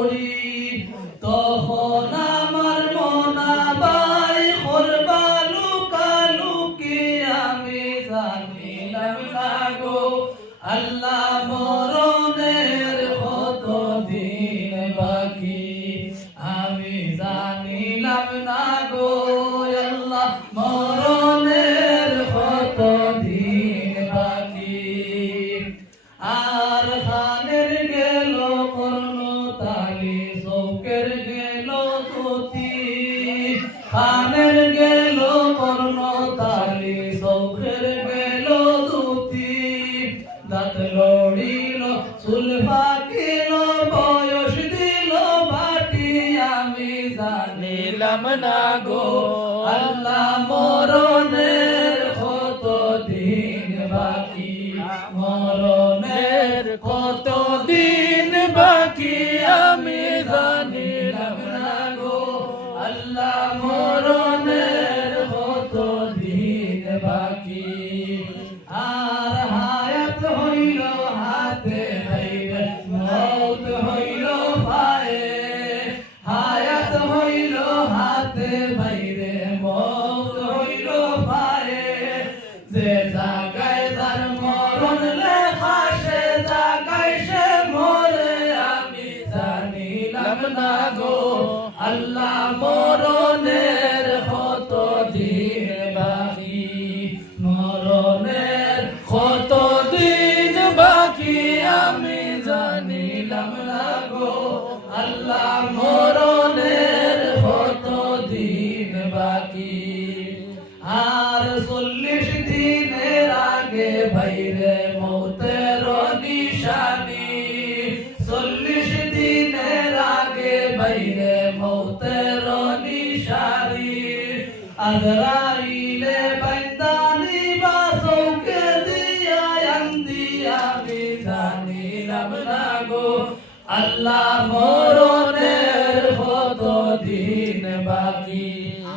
করি তখন আমার মনাবাই করবা লুকালুকি আমি জানিলাম না গো আল্লাহ মরণের কত দিন বাকি আমি জানিলাম না গো আল্লাহ মরণের কত দিন বাকি আর খানের গেল কর্ণতালি চৌকের গেল তুতি খানের গেল কর্ণতালি চৌকের গেল তুতি দাঁত লড়িল চুল পাকিল বয়স দিল বাটি আমি জানিলাম না গো আল্লাহ মরণের কত দিন বাকি মরণের কত দিন বাকি আমি জানিলাম না গো আল্লাহ মরণের কত দিন বাকি আর হায়াত হইল হাতে হইবে মৌত হইল পায়ে হায়াত হইল হাতে বাইরে মৌত হইল পায়ে যে জায়গায় তার মরণ লেখা সে জায়গায় সে মরে আমি জানিলাম না গো আল্লাহ মরণের কত দিন বাকি মরণের কত দিন বাকি আমি জানিলাম না গো আল্লাহ মরণের কত দিন বাকি আর 40 দিনের আগে বাইরে মৌতের নিশানি 40 দিনের আগে বাইরে মৌতের নিশানি আজরাইলে বান্দানি বা চৌকে দিয়া আন্দি আমি জানিলাম না গো আল্লাহ মরণের কত দিন বাকি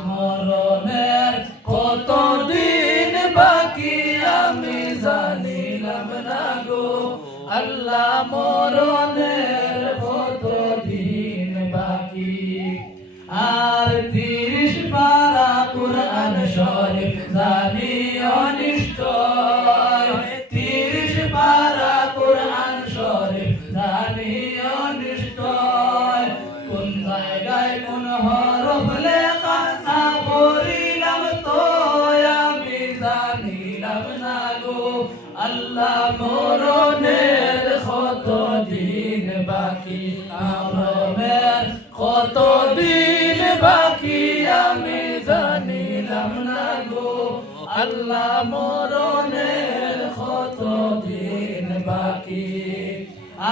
মরণের কত দিন বাকি আমি জানিলাম না গো আল্লাহ মরণের কত দিন বাকি আর 30 পারা কুরআন শরীফ জানি অনিশ্চয় 30 পারা কুরআন শরীফ জানি অনিশ্চয় কোন জায়গায় কোন হরফ লেখা না করিলাম তো আমি জানিলাম না গো আল্লাহ মরণের কত দিন বাকি মরণের কত দিন বাকি আমি জানিলাম না গো আল্লাহ মরণের কত দিন বাকি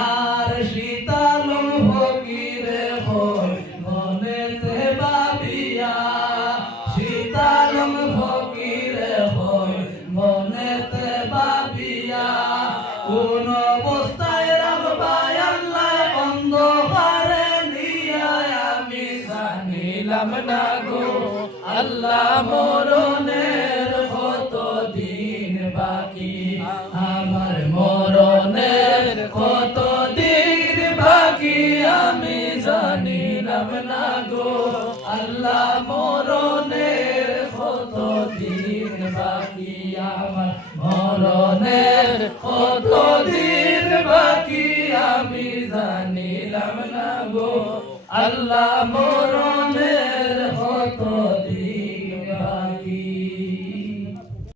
আর শীতালম ফকিরে হই মনেতে ভাবিয়া শীতালম ফকিরে হই মনেতে ভাবিয়া কোন অবস্থায় রাখবাই আল্লাহ অন্ধকারে নিয়া আমি জানিলাম না গো আল্লাহ মরণের কত দিন বাকি আমার মরণের কত দিন বাকি আমি জানিলাম না গো আল্লাহ মরণের কত দিন বাকি আমার মরণের কত দিন বাকি আমি জানিলাম না গো আল্লাহ মরণের